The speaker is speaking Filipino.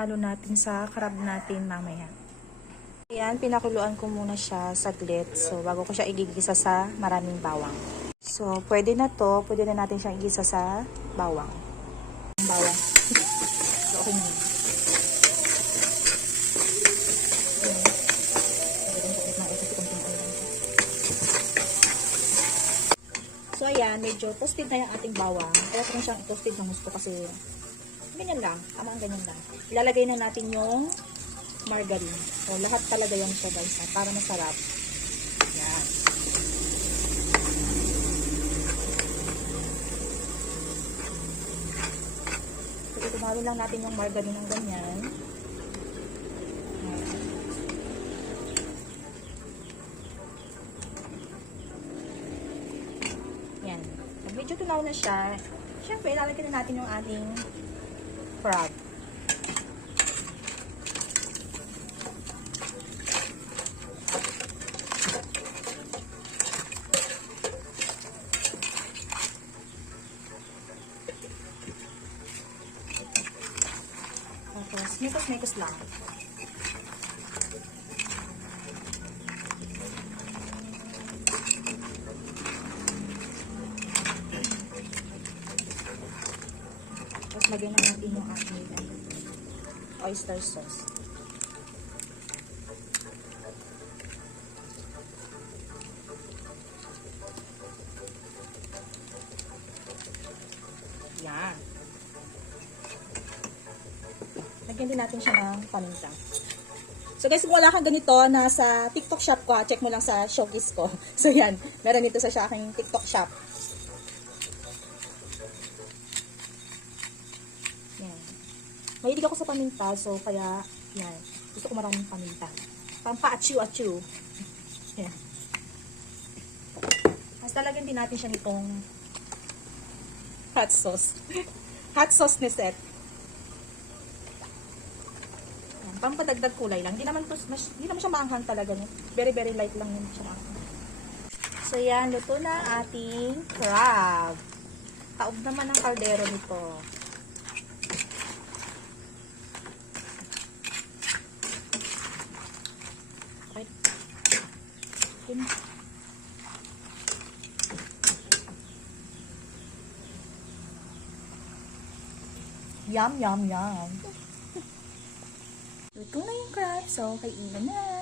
ihalo natin sa crab natin mamaya. Ayan, pinakuluan ko muna siya saglit. So, bago ko siya igigisa sa maraming bawang. So, pwede na to. Pwede na natin siyang igisa sa bawang. Bawang. So, okay na. So, ayan, medyo toasted na yung ating bawang. Kaya ko na siyang toasted ng gusto kasi ganyan lang. Tama ang ganyan lang. Ilalagay na natin yung margarine. So, lahat talaga yan siya guys. Para masarap. Yan. So, tumawin lang natin yung margarine ng ganyan. Yan. Pag medyo tunaw na siya, syempre, ilalagay na natin yung ating crab. Tapos, mekos-mekos lang. Tapos, lagyan na natin yung ating oyster sauce. Yan. Lagyan din natin siya ng paminta. So guys, kung wala kang ganito, nasa TikTok shop ko, check mo lang sa showcase ko. So yan, meron dito sa aking TikTok shop. Yan. Mahilig ako sa paminta, so kaya, yan. Gusto ko maraming paminta. Pampa-achew-achew. Yan. Mas talagyan din natin siya nitong hot sauce. Hot sauce ni Seth. Pampadagdag kulay lang. Hindi naman siya maanghang talaga. Very, very light lang yun siya. So, yan. Luto na ating crab. Taob naman ang kaldero nito. Okay. Yum, yum, yum. Luto na yung crab. So, kainin na.